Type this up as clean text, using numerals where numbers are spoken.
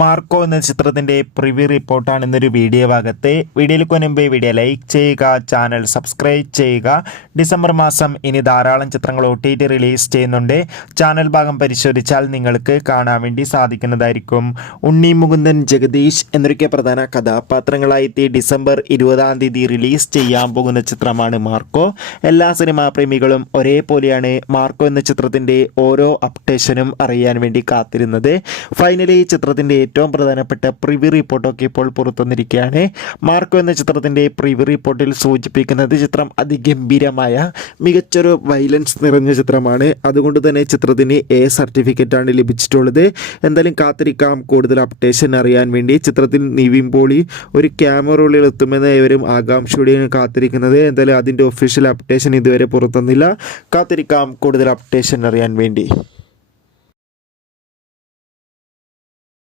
Marco എന്ന ചിത്രത്തിൻ്റെ preview റിപ്പോർട്ടാണ് ഇന്നൊരു വീഡിയോ ഭാഗത്ത്. വീഡിയോയിൽ മുൻപ് വീഡിയോ ലൈക്ക് ചെയ്യുക, ചാനൽ സബ്സ്ക്രൈബ് ചെയ്യുക. ഡിസംബർ മാസം ഇനി ധാരാളം ചിത്രങ്ങൾ OTT റിലീസ് ചെയ്യുന്നുണ്ട്. ചാനൽ ഭാഗം പരിശോധിച്ചാൽ നിങ്ങൾക്ക് കാണാൻ വേണ്ടി സാധിക്കുന്നതായിരിക്കും. ഉണ്ണി മുകുന്ദൻ, ജഗദീഷ് എന്നൊക്കെ പ്രധാന കഥാപാത്രങ്ങളായി ഡിസംബർ 20 റിലീസ് ചെയ്യാൻ പോകുന്ന ചിത്രമാണ് മാർക്കോ. എല്ലാ സിനിമാ പ്രേമികളും ഒരേപോലെയാണ് മാർക്കോ എന്ന ചിത്രത്തിൻ്റെ ഓരോ അപ്ഡേഷനും അറിയാൻ വേണ്ടി കാത്തിരുന്നത്. ഫൈനലി ചിത്രത്തിൻ്റെ ഏറ്റവും പ്രധാനപ്പെട്ട പ്രിവ്യൂ റിപ്പോർട്ടൊക്കെ ഇപ്പോൾ പുറത്തുവന്നിരിക്കുകയാണ്. മാർക്കോ എന്ന ചിത്രത്തിൻ്റെ പ്രിവ്യൂ റിപ്പോർട്ടിൽ സൂചിപ്പിക്കുന്നത് ചിത്രം അതിഗംഭീരമായ മികച്ചൊരു വയലൻസ് നിറഞ്ഞ ചിത്രമാണ്. അതുകൊണ്ട് തന്നെ ചിത്രത്തിന് A സർട്ടിഫിക്കറ്റാണ് ലഭിച്ചിട്ടുള്ളത്. എന്തായാലും കാത്തിരിക്കാം കൂടുതൽ അപ്ഡേഷൻ അറിയാൻ വേണ്ടി. ചിത്രത്തിൽ നിവിൻ പോളി ഒരു ക്യാമറ റോളിൽ എത്തുമെന്ന് ഏവരും ആകാംക്ഷയോടെയാണ് കാത്തിരിക്കുന്നത്. എന്തായാലും അതിൻ്റെ ഒഫീഷ്യൽ അപ്ഡേഷൻ ഇതുവരെ പുറത്തുവന്നില്ല. കാത്തിരിക്കാം കൂടുതൽ അപ്ഡേഷൻ അറിയാൻ വേണ്ടി.